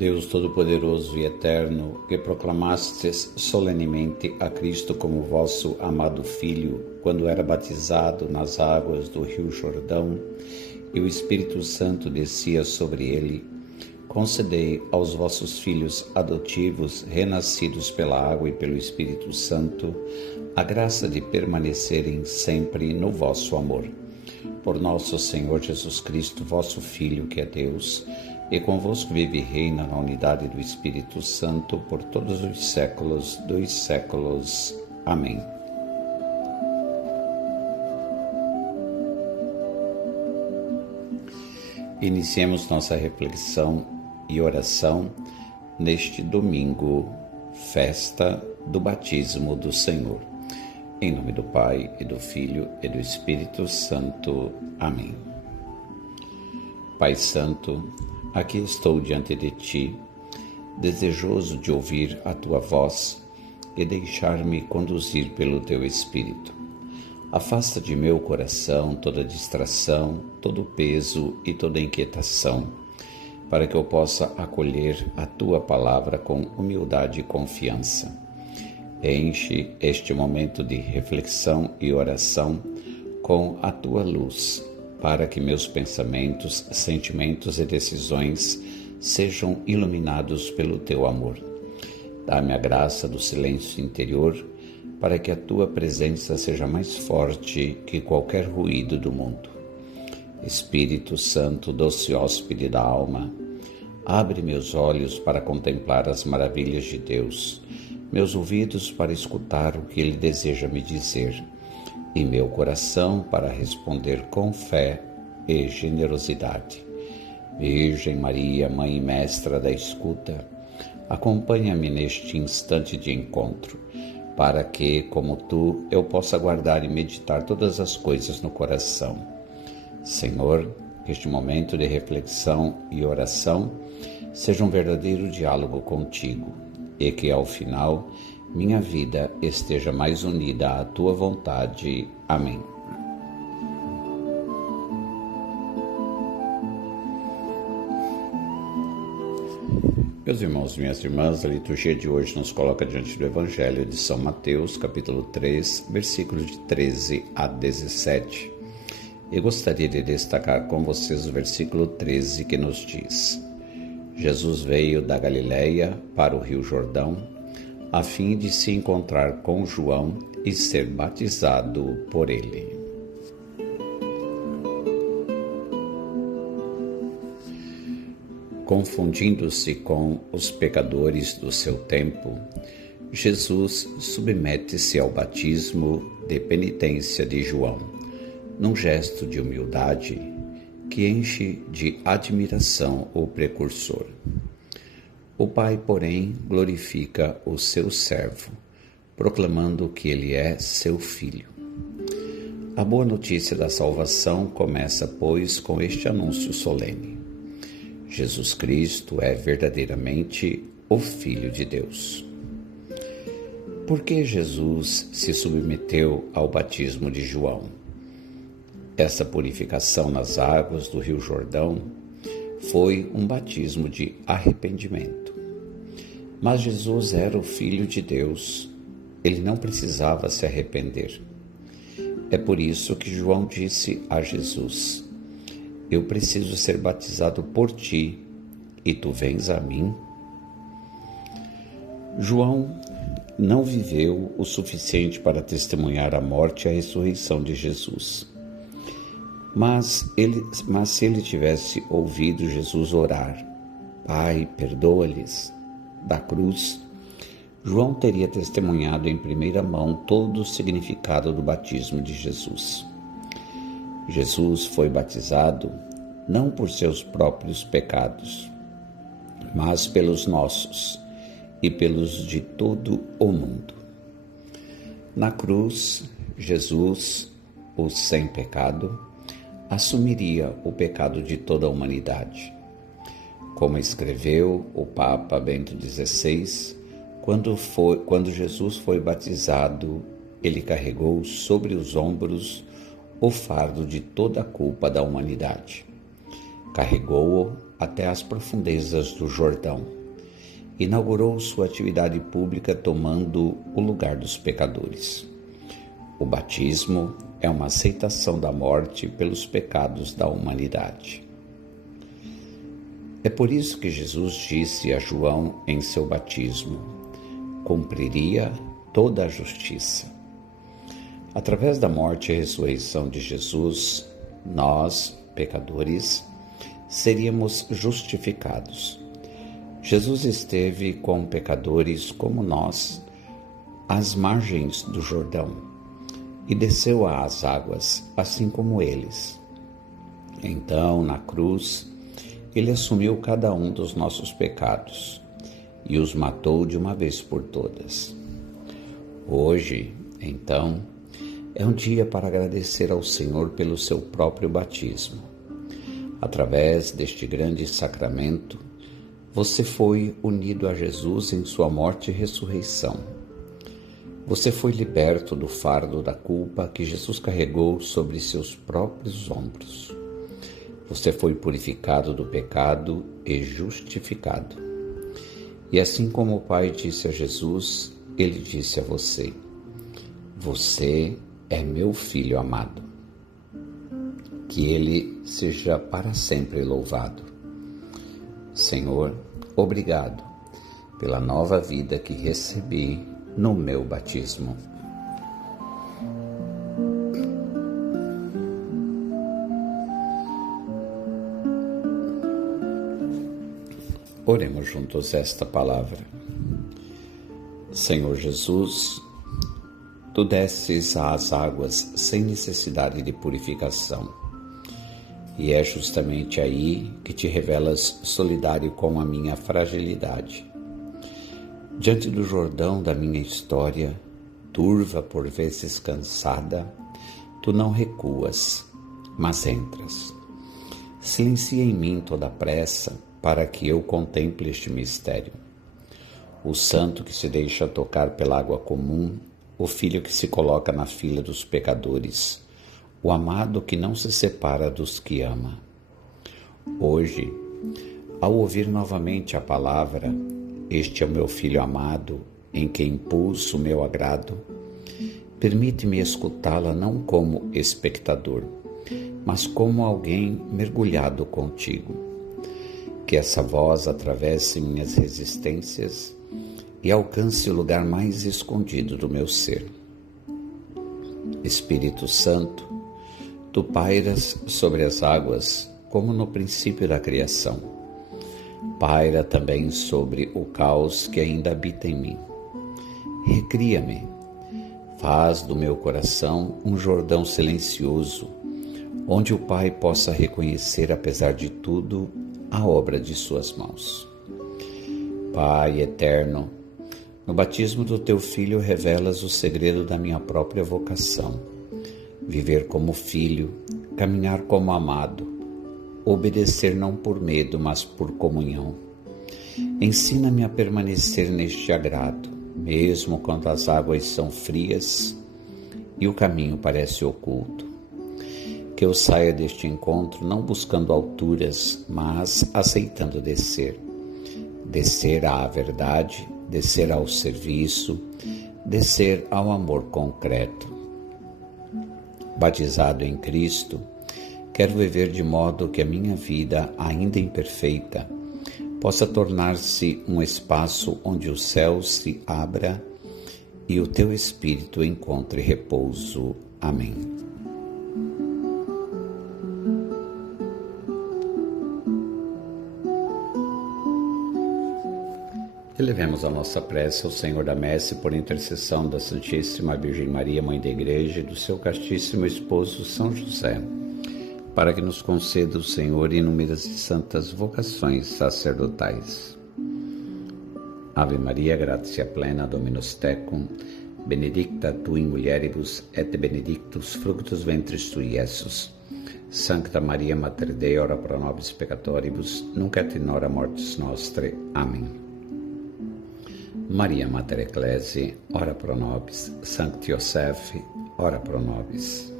Deus Todo-Poderoso e Eterno, que proclamastes solenemente a Cristo como vosso amado Filho, quando era batizado nas águas do Rio Jordão, e o Espírito Santo descia sobre ele, concedei aos vossos filhos adotivos, renascidos pela água e pelo Espírito Santo, a graça de permanecerem sempre no vosso amor. Por nosso Senhor Jesus Cristo, vosso Filho, que é Deus, e convosco vive e reina na unidade do Espírito Santo por todos os séculos dos séculos. Amém. Iniciemos nossa reflexão e oração neste domingo, festa do batismo do Senhor. Em nome do Pai, e do Filho, e do Espírito Santo. Amém. Pai Santo, aqui estou diante de Ti, desejoso de ouvir a Tua voz e deixar-me conduzir pelo Teu Espírito. Afasta de meu coração toda distração, todo peso e toda inquietação, para que eu possa acolher a Tua palavra com humildade e confiança. Enche este momento de reflexão e oração com a Tua luz, para que meus pensamentos, sentimentos e decisões sejam iluminados pelo Teu amor. Dá-me a graça do silêncio interior, para que a Tua presença seja mais forte que qualquer ruído do mundo. Espírito Santo, doce hóspede da alma, abre meus olhos para contemplar as maravilhas de Deus, meus ouvidos para escutar o que Ele deseja me dizer, e meu coração para responder com fé e generosidade. Virgem Maria, Mãe e Mestra da escuta, acompanha-me neste instante de encontro, para que, como Tu, eu possa guardar e meditar todas as coisas no coração. Senhor, que este momento de reflexão e oração seja um verdadeiro diálogo contigo, e que, ao final, minha vida esteja mais unida à Tua vontade. Amém. Meus irmãos e minhas irmãs, a liturgia de hoje nos coloca diante do Evangelho de São Mateus, capítulo 3, versículos de 13 a 17. Eu gostaria de destacar com vocês o versículo 13, que nos diz: Jesus veio da Galileia para o Rio Jordão, a fim de se encontrar com João e ser batizado por ele. Confundindo-se com os pecadores do seu tempo, Jesus submete-se ao batismo de penitência de João, num gesto de humildade que enche de admiração o precursor. O Pai, porém, glorifica o seu servo, proclamando que ele é seu filho. A boa notícia da salvação começa, pois, com este anúncio solene: Jesus Cristo é verdadeiramente o Filho de Deus. Por que Jesus se submeteu ao batismo de João? Essa purificação nas águas do Rio Jordão foi um batismo de arrependimento. Mas Jesus era o Filho de Deus, ele não precisava se arrepender. É por isso que João disse a Jesus: eu preciso ser batizado por ti, e tu vens a mim? João não viveu o suficiente para testemunhar a morte e a ressurreição de Jesus. Mas se ele tivesse ouvido Jesus orar: Pai, perdoa-lhes, da cruz, João teria testemunhado em primeira mão todo o significado do batismo de Jesus. Jesus foi batizado não por seus próprios pecados, mas pelos nossos, e pelos de todo o mundo. Na cruz, Jesus, o sem pecado, assumiria o pecado de toda a humanidade. Como escreveu o Papa Bento XVI, quando Jesus foi batizado, ele carregou sobre os ombros o fardo de toda a culpa da humanidade. Carregou-o até as profundezas do Jordão. Inaugurou sua atividade pública tomando o lugar dos pecadores. O batismo é uma aceitação da morte pelos pecados da humanidade. É por isso que Jesus disse a João em seu batismo: cumpriria toda a justiça. Através da morte e ressurreição de Jesus, nós, pecadores, seríamos justificados. Jesus esteve com pecadores como nós, às margens do Jordão, e desceu às águas, assim como eles. Então, na cruz, ele assumiu cada um dos nossos pecados e os matou de uma vez por todas. Hoje, então, é um dia para agradecer ao Senhor pelo seu próprio batismo. Através deste grande sacramento, você foi unido a Jesus em sua morte e ressurreição. Você foi liberto do fardo da culpa que Jesus carregou sobre seus próprios ombros. Você foi purificado do pecado e justificado. E assim como o Pai disse a Jesus, ele disse a você: você é meu filho amado. Que ele seja para sempre louvado. Senhor, obrigado pela nova vida que recebi no meu batismo. Oremos juntos esta palavra. Senhor Jesus, tu desces às águas sem necessidade de purificação. E é justamente aí que te revelas solidário com a minha fragilidade. Diante do Jordão da minha história, turva, por vezes cansada, tu não recuas, mas entras. Silencia em mim toda a pressa para que eu contemple este mistério. O santo que se deixa tocar pela água comum, o filho que se coloca na fila dos pecadores, o amado que não se separa dos que ama. Hoje, ao ouvir novamente a palavra, este é o meu filho amado, em quem pus o meu agrado, permite-me escutá-la não como espectador, mas como alguém mergulhado contigo. Que essa voz atravesse minhas resistências e alcance o lugar mais escondido do meu ser. Espírito Santo, tu pairas sobre as águas como no princípio da criação. Paira também sobre o caos que ainda habita em mim. Recria-me, faz do meu coração um Jordão silencioso, onde o Pai possa reconhecer, apesar de tudo, a obra de suas mãos. Pai eterno, no batismo do teu Filho revelas o segredo da minha própria vocação. Viver como filho, caminhar como amado, obedecer não por medo, mas por comunhão. Ensina-me a permanecer neste agrado, mesmo quando as águas são frias e o caminho parece oculto. Que eu saia deste encontro não buscando alturas, mas aceitando descer. Descer à verdade, descer ao serviço, descer ao amor concreto. Batizado em Cristo, quero viver de modo que a minha vida, ainda imperfeita, possa tornar-se um espaço onde o céu se abra e o teu Espírito encontre repouso. Amém. Elevemos a nossa prece ao Senhor da Messe por intercessão da Santíssima Virgem Maria, Mãe da Igreja, e do seu castíssimo esposo São José, para que nos conceda o Senhor inúmeras e santas vocações sacerdotais. Ave Maria, gratia plena, Dominus tecum, benedicta tu in mulieribus, et benedictus fructus ventris tui, Iesus. Sancta Maria, Mater Dei, ora pro nobis peccatoribus, nunc et in hora mortis nostre. Amém. Maria, Mater Ecclesiae, ora pro nobis. Sancti Iosef, ora pro nobis.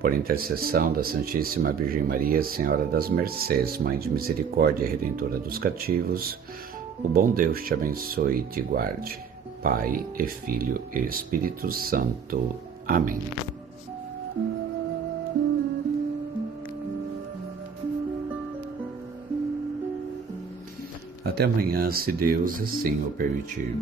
Por intercessão da Santíssima Virgem Maria, Senhora das Mercês, Mãe de Misericórdia e Redentora dos cativos, o bom Deus te abençoe e te guarde. Pai e Filho e Espírito Santo. Amém. Até amanhã, se Deus assim o permitir.